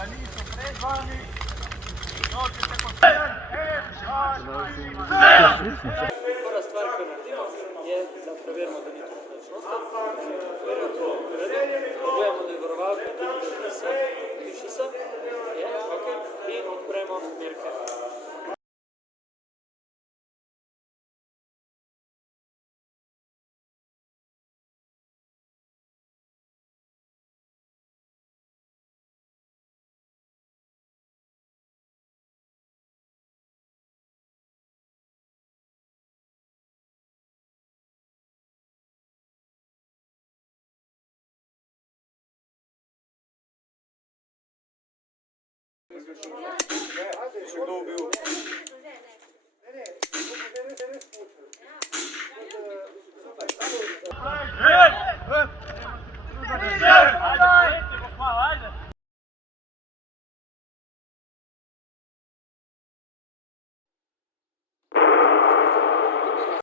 Prva stvar, ki naredimo, je, da preverimo, da ni točnosti. Pogledamo, da je varovalka, piše se, je, ok, in odpremo merke. Še kdo ubil? Ne,